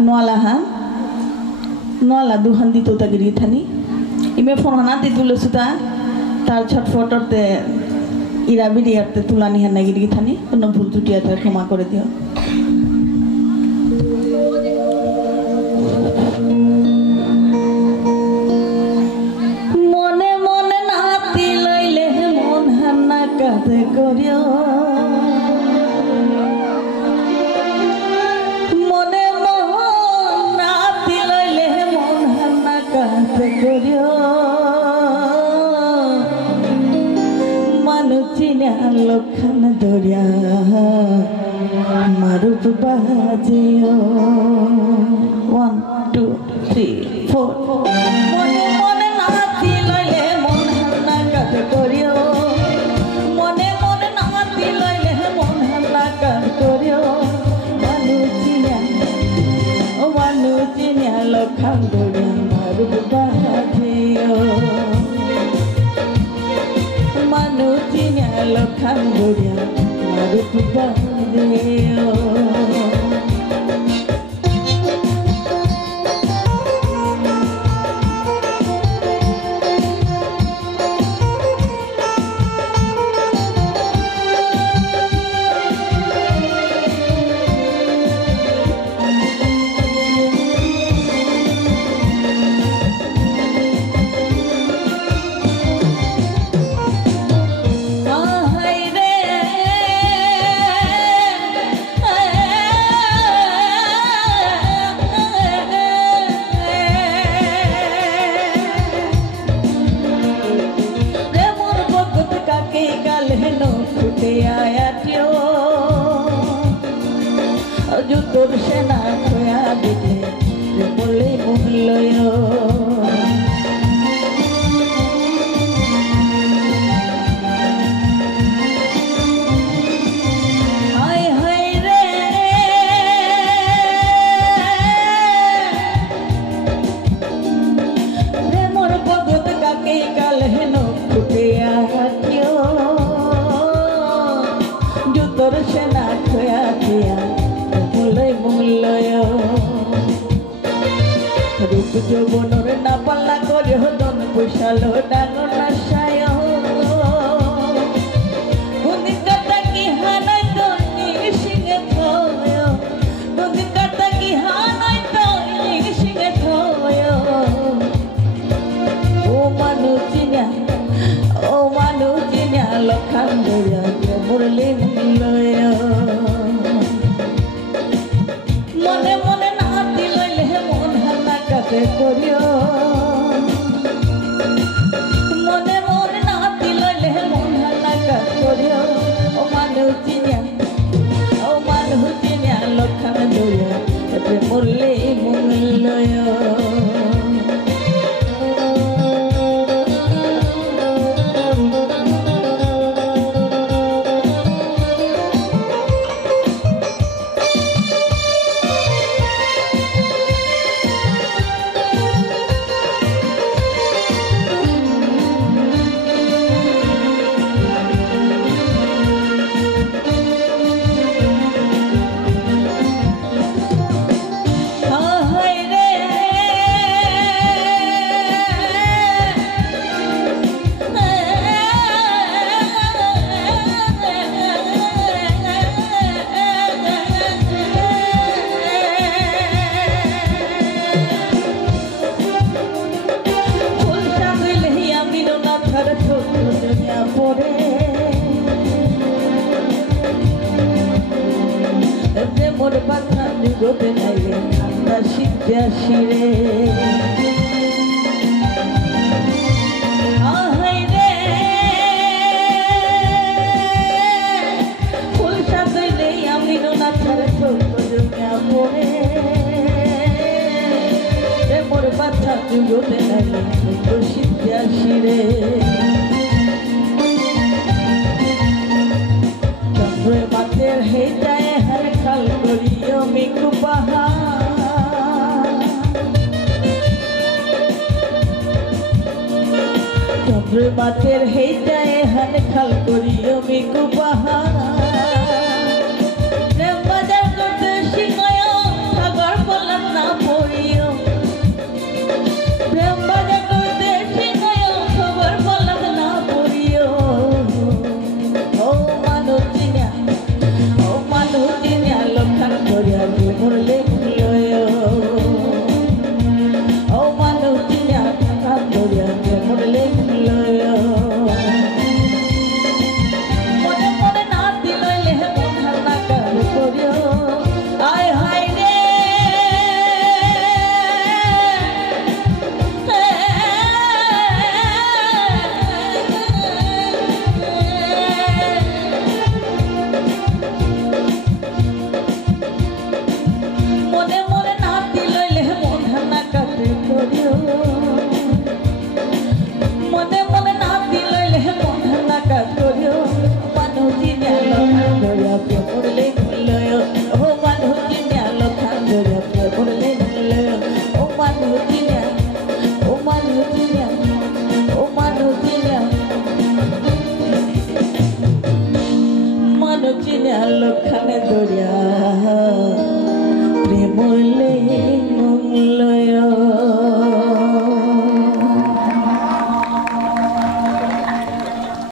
nualahan nuala duhan dito tagiri thani ime phone hana titulo suta tar ছটফট তে ইরা ভিডিওতে তুলানি হানা গিরি থানি কোনো ভুল ত্রুটি আছে ক্ষমা করে দিও মনে মনে নাতি লইলে মন হানা কাঁদে করিও মনে মন নাতি লইলে মন হানা কাঁদে করিও লক্ষণ দরিয়া মারুপ বাজিও 1 2 3 4 মনে মনে নাতি লইলে মন হান্না কাজ করিও মনে মনে নাতি লইলে মন হান্না কাজ করিও মানুচিয়া লক্ষণ দরিয়া মারুপ বাজিও লক্ষণ দরিয়া মারুপ বাজিও তোর সেনা খোয়া দিলে বলে মূল্য হায় হায় রে মোর পগত কাকে কাল হেন ফুটে আটিও তোর সেনা খোয়া দিয়া রূপ যৌবনের না পাল্লা করে হতন বৈশালো ডাঙর নাশায় কোনদিন কাটা কি হানাই তো সিংহে থয় কোনদিন কাটা কি হানাই তো সিংহে থয় ও মানু চিনা লক্ষণ দরিয়া মুরলি লয় মনে মনে নাতি লইলে মন হান্না কাতে করিও মনে মনে নাতি লইলে মন হান্না কাতে করিও ও মানু চিনিয়া লক্ষণ দরিয়া এতে মরলে মূল্য মোর পাখা দুগতে নাইলে ঠান্ডা শীতে শিরে হায় রে ফুল সাজাইলে আমি না ছাড়ে ছোট জমিয়া পড়ে মোর পাখা দুগতে নাইলে ঠান্ডা শীতে শিরে চন্দ্র মাতের হেটায় হর খাল করিও মিকু পাহাড় চন্দ্র মাতের হেটায় হর খাল করিও মিকু পাহাড় বাজার করতে শিখায় সাগর বললাম না মানুজিনা ও মানুজিনা ও মানুজিনা মানুজিনা লখানে দরিয়া প্রেমলে মংলয়